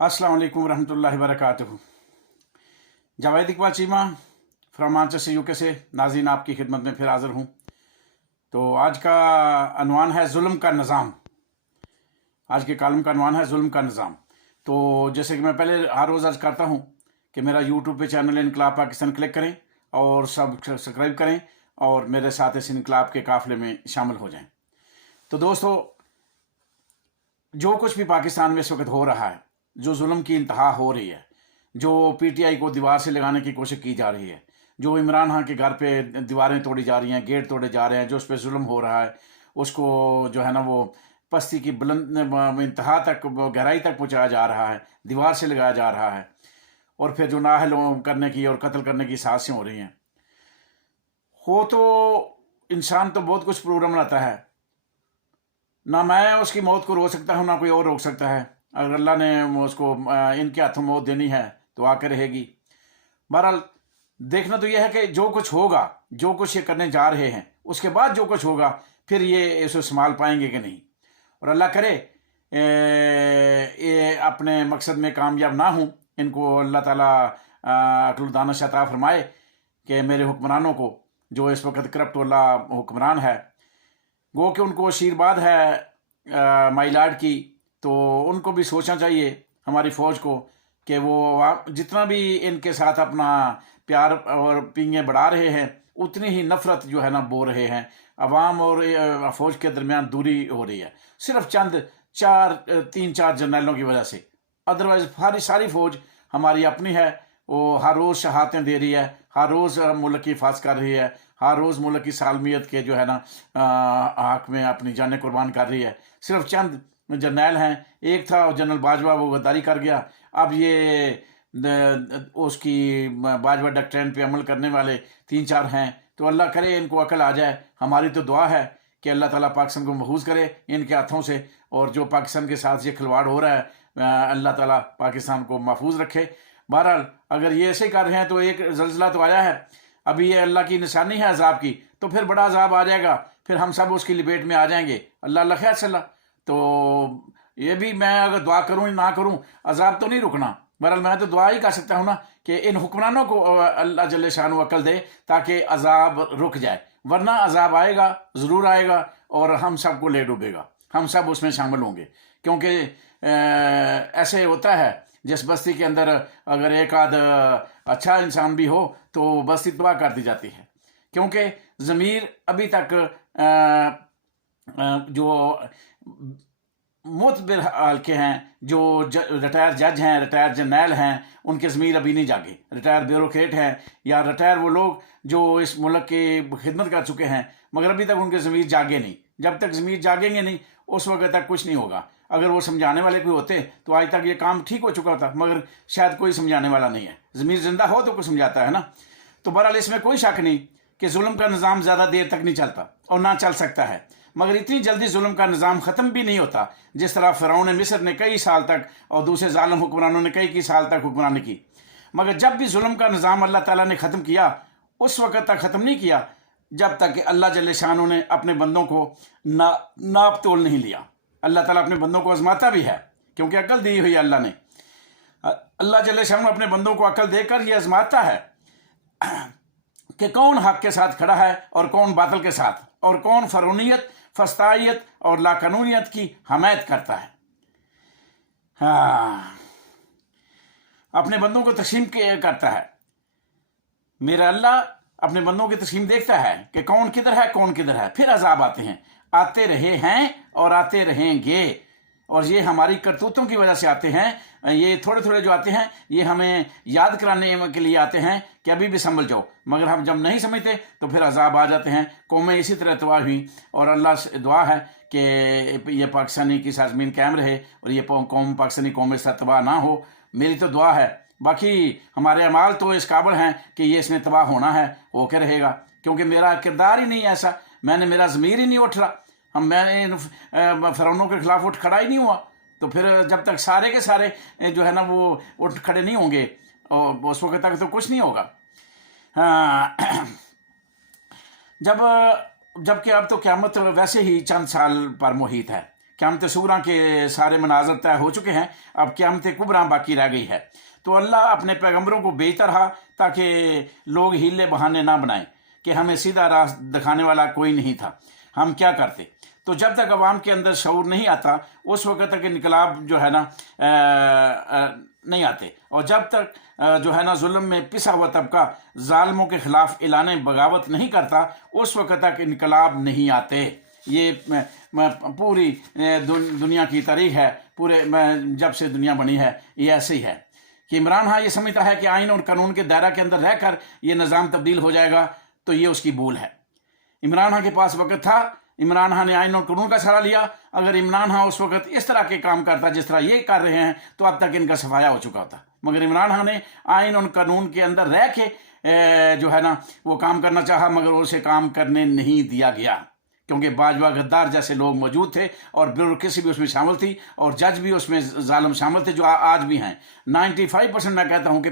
अस्सलाम वालेकुम रहमतुल्लाहि व बरकातुहू। Javed Iqbal Cheema from Manchester UK से नाज़रीन आपकी खिदमत में फिर हाज़िर हूँ। तो आज का अनवान है जुल्म का निज़ाम। आज के कॉलम का अनवान है जुल्म का निज़ाम। तो जैसे कि मैं पहले हर रोज़ अर्ज़ करता हूँ कि मेरा यूट्यूब पे चैनल इनकलाब पाकिस्तान क्लिक करें और सब्सक्राइब करें और मेरे साथ इस इनकलाब के काफ़िले में शामिल हो जाएं। तो दोस्तों, जो कुछ भी पाकिस्तान में इस वक्त हो रहा है, जो जुल्म की इंतहा हो रही है, जो पीटीआई को दीवार से लगाने की कोशिश की जा रही है, जो इमरान खान के घर पे दीवारें तोड़ी जा रही हैं, गेट तोड़े जा रहे हैं, जो उस पर जुल्म हो रहा है, उसको जो है ना वो पस्ती की बुलंद इंतहा तक, गहराई तक पहुँचाया जा रहा है, दीवार से लगाया जा रहा है, और फिर जो नाअहल करने की और कत्ल करने की साजिशें हो रही हैं। हो तो इंसान तो बहुत कुछ प्रोग्राम लाता है, ना मैं उसकी मौत को रोक सकता हूँ ना कोई और रोक सकता है। अगर अल्लाह ने उसको इनके हाथों मौत देनी है तो आकर रहेगी। बहरहाल देखना तो यह है कि जो कुछ होगा, जो कुछ ये करने जा रहे हैं, उसके बाद जो कुछ होगा फिर ये इसे संभाल पाएंगे कि नहीं। और अल्लाह करे ये अपने मकसद में कामयाब ना हूँ, इनको अल्लाह ताला अक्ल दानिश अता फरमाए कि मेरे हुक्मरानों को, जो इस वक्त करप्ट वाला हुक्मरान है, गो कि उनको आशीर्वाद है माइलाड की, तो उनको भी सोचना चाहिए हमारी फ़ौज को कि वो जितना भी इनके साथ अपना प्यार और पींगे बढ़ा रहे हैं, उतनी ही नफ़रत जो है ना बो रहे हैं। अवाम और फ़ौज के दरमियान दूरी हो रही है, सिर्फ चंद तीन चार जर्नलों की वजह से। अदरवाइज़ सारी फ़ौज हमारी अपनी है, वो हर रोज़ शहादतें दे रही है, हर रोज़ मुल्क की हिफाजत कर रही है, हर रोज़ मुल्क की सालमियत के जो है ना हक में अपनी जानें कुर्बान कर रही है। सिर्फ चंद जर्नैल हैं, एक था जनरल बाजवा, वो गद्दारी कर गया। अब ये उसकी बाजवा डॉक्ट्रिन पे अमल करने वाले तीन चार हैं। तो अल्लाह करे इनको अकल आ जाए। हमारी तो दुआ है कि अल्लाह ताला पाकिस्तान को महफूज करे इनके हाथों से, और जो पाकिस्तान के साथ ये खिलवाड़ हो रहा है अल्लाह ताला पाकिस्तान को महफूज रखे। बहरहाल अगर ये ऐसे कर रहे हैं तो एक जल्जला तो आया है, अभी ये अल्लाह की निशानी है अजाब की, तो फिर बड़ा अजाब आ जाएगा, फिर हम सब उसकी लपेट में आ जाएंगे। अल्लाह खैर सल्ला। तो ये भी मैं अगर दुआ करूँ ना करूँ, अजाब तो नहीं रुकना। बहरहाल मैं तो दुआ ही कर सकता हूँ ना कि इन हुक्मरानों को अल्लाह जल्ले शान अकल दे ताकि अजाब रुक जाए, वरना अजाब आएगा, ज़रूर आएगा और हम सबको ले डूबेगा, हम सब उसमें शामिल होंगे। क्योंकि ऐसे होता है, जिस बस्ती के अंदर अगर एक आध अच्छा इंसान भी हो तो बस्ती तबाह कर दी जाती है। क्योंकि ज़मीर अभी तक जो मुतबिर हाल के हैं, जो रिटायर जज हैं, रिटायर जर्नैल हैं, उनके ज़मीर अभी नहीं जागे। रिटायर ब्यूरोक्रेट हैं या रिटायर वो लोग जो इस मुल्क की खिदमत कर चुके हैं, मगर अभी तक उनके ज़मीर जागे नहीं। जब तक ज़मीर जागेंगे नहीं, उस वक्त तक कुछ नहीं होगा। अगर वो समझाने वाले कोई होते तो आज तक ये काम ठीक हो चुका होता, मगर शायद कोई समझाने वाला नहीं है। ज़मीर जिंदा हो तो कोई समझाता है ना। तो बहरहाल इसमें कोई शक नहीं कि जुल्म का निज़ाम ज़्यादा देर तक नहीं चलता और ना चल सकता है, मगर इतनी जल्दी जुल्म का निज़ाम ख़त्म भी नहीं होता। जिस तरह फ़िरौन मिस्र ने कई साल तक और दूसरे ज़ालिम हुक्मरानों ने कई साल तक हुक्मरानी की, मगर जब भी जुल्म का निज़ाम अल्लाह ताला ने ख़त्म किया, उस वक़्त तक ख़त्म नहीं किया जब तक कि अल्लाह जल्ले शान ने अपने बंदों को नाप तोल नहीं लिया। अल्लाह ताला अपने बंदों को आजमाता भी है, क्योंकि अकल दी हुई अल्लाह ने। अल्लाह जल्ले शान अपने बंदों को अकल देकर ये आजमाता है कि कौन हक के साथ खड़ा है और कौन बातिल के साथ, और कौन फ़िरौनियत, फस्तायत और लाकानूनियत की हमायत करता है। हाँ, अपने बंदों को तकसीम करता है। मेरा अल्लाह अपने बंदों की तकसीम देखता है कि कौन किधर है, कौन किधर है। फिर अजाब आते हैं, आते रहे हैं और आते रहेंगे, और ये हमारी करतूतों की वजह से आते हैं। ये थोड़े थोड़े जो आते हैं, ये हमें याद कराने के लिए आते हैं कि अभी भी संभल जाओ, मगर हम जब नहीं समझते तो फिर अजाब आ जाते हैं। कौमें इसी तरह तबाह हुई, और अल्लाह से दुआ है कि ये पाकिस्तानी की साजमीन कायम रहे और ये कौम पाकिस्तानी कौम इस तरह तबाह ना हो। मेरी तो दुआ है। बाकी हमारे अमाल तो इस काबिल हैं कि ये इसने तबाह होना है, होकर रहेगा, क्योंकि मेरा किरदार ही नहीं ऐसा, मेरा ज़मीर ही नहीं उठ रहा। मैं फ़िरौनों के खिलाफ उठ खड़ा ही नहीं हुआ। तो फिर जब तक सारे के सारे जो है ना वो उठ खड़े नहीं होंगे, और उस वक्त तक तो कुछ नहीं होगा। जबकि अब तो क़यामत वैसे ही चंद साल पर मुहित है। क़यामत सुगरा के सारे मनाजर तय हो चुके हैं, अब क़यामत कुबरा बाकी रह गई है। तो अल्लाह अपने पैगम्बरों को भेजता रहा ताकि लोग हीले बहाने ना बनाएं कि हमें सीधा राह दिखाने वाला कोई नहीं था, हम क्या करते। तो जब तक अवाम के अंदर शऊर नहीं आता उस वक्त तक इनकलाब जो है ना नहीं आते, और जब तक जो है ना जुल्म में पिसा हुआ तबका जालिमों के खिलाफ ऐलान बगावत नहीं करता उस वक्त तक इनकलाब नहीं आते। ये पूरी दुनिया की तारीख है, पूरे जब से दुनिया बनी है ये ऐसे ही है कि इमरान खान ये समझता है कि आइन और कानून के दायरा के अंदर रहकर ये निज़ाम तब्दील हो जाएगा, तो ये उसकी भूल है। इमरान खान के पास वक्त था, इमरान खान ने आइन और कानून का सहारा लिया। अगर इमरान खान उस वक्त इस तरह के काम करता जिस तरह ये कर रहे हैं तो अब तक इनका सफाया हो चुका होता, मगर इमरान खान ने आइन और कानून के अंदर रह के जो है ना वो काम करना चाहा, मगर उसे काम करने नहीं दिया गया क्योंकि बाजवा गद्दार जैसे लोग मौजूद थे और ब्यूरोक्रेसी भी उसमें शामिल थी और जज भी उसमें जालिम शामिल थे जो आज भी हैं। 95% मैं कहता हूँ कि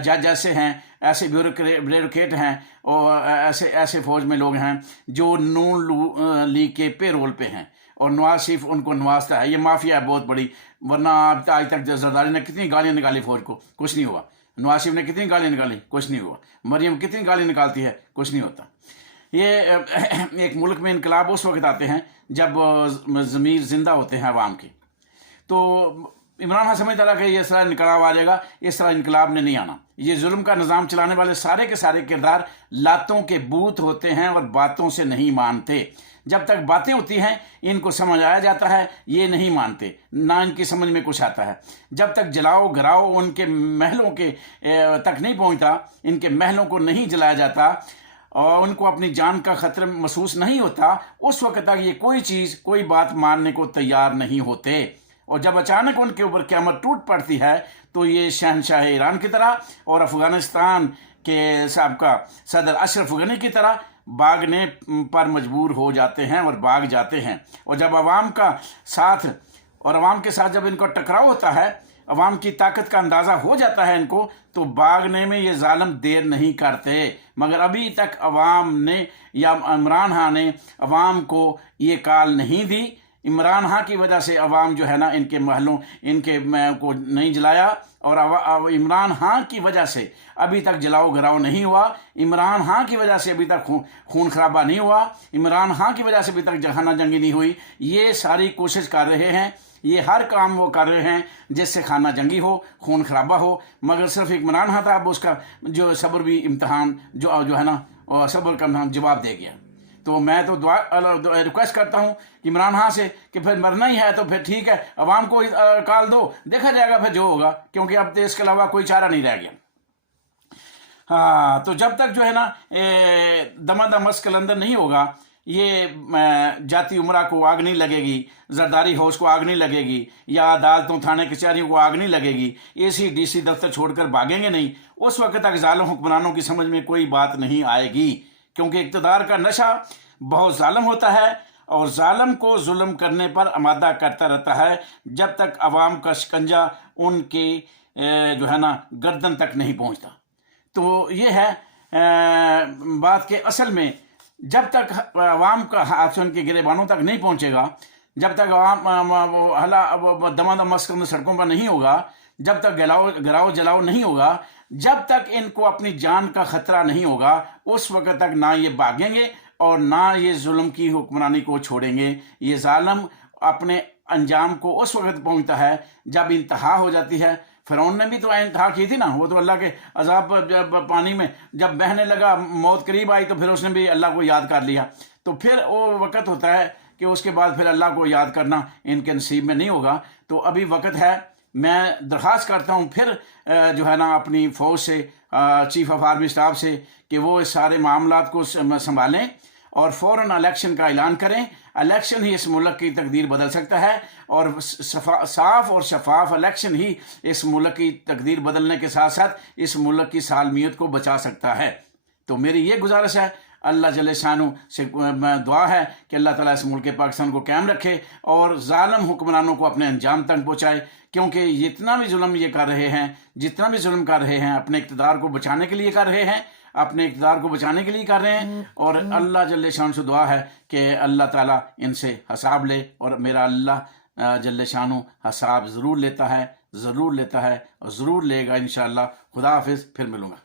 जज ऐसे हैं, ऐसे ब्यूरोक्रेट हैं और ऐसे फौज में लोग हैं जो नून लीग के पे रोल पे हैं और नवाज शरीफ उनको नवाजता है। ये माफिया है बहुत बड़ी, वरना आज तक जरदारी ने कितनी गालियाँ निकाली फौज को, कुछ नहीं हुआ। नवाज शरीफ ने कितनी गालियाँ निकाली, कुछ नहीं हुआ। मरियम कितनी गाली निकालती है, कुछ नहीं होता। ये एक मुल्क में इनकलाब उस वक्त आते हैं जब ज़मीर ज़िंदा होते हैं अवाम के। तो इमरान खान समझता रहा कि इस तरह इनकलाब आ जाएगा, इस तरह इनकलाब ने नहीं आना। ये जुल्म का निज़ाम चलाने वाले सारे के सारे किरदार लातों के बूत होते हैं और बातों से नहीं मानते। जब तक बातें होती हैं इनको समझ आया जाता है, ये नहीं मानते, ना इनकी समझ में कुछ आता है। जब तक जलाओ गिराओ उनके महलों के तक नहीं पहुंचता, इनके महलों को नहीं जलाया जाता और उनको अपनी जान का खतरा महसूस नहीं होता, उस वक्त तक ये कोई चीज़ कोई बात मानने को तैयार नहीं होते। और जब अचानक उनके ऊपर क़यामत टूट पड़ती है तो ये शहनशाह ईरान की तरह और अफ़गानिस्तान के साबका सदर अशरफ गनी की तरह भागने पर मजबूर हो जाते हैं और भाग जाते हैं। और जब अवाम का साथ और अवाम के साथ जब इनका टकराव होता है, अवाम की ताकत का अंदाज़ा हो जाता है इनको, तो भागने में ये जालिम देर नहीं करते। मगर अभी तक अवाम ने या इमरान खान ने अवाम को ये कॉल नहीं दी। इमरान खान की वजह से अवाम जो है ना इनके महलों इनके को नहीं जलाया और इमरान खान की वजह से अभी तक जलाओ गिराओ नहीं हुआ। इमरान खान की वजह से अभी तक खून खराबा नहीं हुआ। इमरान खान की वजह से अभी तक जहाना जंगी नहीं हुई। ये सारी कोशिश कर रहे हैं, ये हर काम वो कर रहे हैं जिससे खाना जंगी हो, खून खराबा हो, मगर सिर्फ एक इमरान खान था, अब उसका जो सब्र भी इम्तहान जो है ना सब्र का जवाब दे गया। तो मैं तो रिक्वेस्ट करता हूँ कि इमरान खान से कि फिर मरना ही है तो फिर ठीक है, अवाम को कॉल दो, देखा जाएगा फिर जो होगा, क्योंकि अब तो इसके अलावा कोई चारा नहीं रह गया। हाँ, तो जब तक जो है ना दमादम मस्क कलंदर नहीं होगा, ये जाती उमरा को आग नहीं लगेगी, जरदारी हाउस को आग नहीं लगेगी, या अदालतों थाने कचहरियों को आग नहीं लगेगी, एसी डीसी दफ्तर छोड़कर भागेंगे नहीं, उस वक्त तक जालिम हुक्मरानों की समझ में कोई बात नहीं आएगी। क्योंकि इक़्तिदार का नशा बहुत जालिम होता है और जालिम को जुल्म करने पर आमादा करता रहता है जब तक अवाम का शिकंजा उनकी जो है ना गर्दन तक नहीं पहुंचता। तो ये है बात के असल में जब तक अवाम का हाथ उनके गिरेबानों तक नहीं पहुंचेगा, जब तक अवाम दमादम मस्क सड़कों पर नहीं होगा, जब तक गिराओ जलाओ नहीं होगा, जब तक इनको अपनी जान का खतरा नहीं होगा, उस वक्त तक ना ये भागेंगे और ना ये जुल्म की हुक्मरानी को छोड़ेंगे। ये जालिम अपने अंजाम को उस वक्त पहुंचता है जब इंतहा हो जाती है। फिरौन ने भी तो इंतहा की थी ना, वो तो अल्लाह के अजाब जब पानी में जब बहने लगा, मौत करीब आई, तो फिर उसने भी अल्लाह को याद कर लिया। तो फिर वो वक्त होता है कि उसके बाद फिर अल्लाह को याद करना इनके नसीब में नहीं होगा। तो अभी वक्त है, मैं दरख्वास्त करता हूँ फिर जो है ना अपनी फ़ौज से, चीफ ऑफ आर्मी स्टाफ से, कि वो इस सारे मामलात को संभालें और फ़ौरन इलेक्शन का ऐलान करें। इलेक्शन ही इस मुल्क की तकदीर बदल सकता है और साफ और शफाफ इलेक्शन ही इस मुल्क की तकदीर बदलने के साथ साथ इस मुल्क की सालमियत को बचा सकता है। तो मेरी ये गुजारिश है, अल्लाह जल्ले शानू से दुआ है कि अल्लाह ताला इस मुल्क पाकिस्तान को कायम रखे और जालिम हुक्मरानों को अपने अंजाम तक पहुँचाए। क्योंकि जितना भी जुल्म ये कर रहे हैं, जितना भी जुल्म कर रहे हैं, अपने इक़्तिदार को बचाने के लिए कर रहे हैं, اپنے اقتدار کو بچانے کے لیے کر رہے ہیں، اور اللہ جل شان سے دعا ہے کہ اللہ تعالیٰ ان سے حساب لے، اور میرا اللہ جل شانو حساب ضرور لیتا ہے، ضرور لیتا ہے، اور ضرور لے گا انشاءاللہ۔ خدا حافظ، پھر ملوں گا۔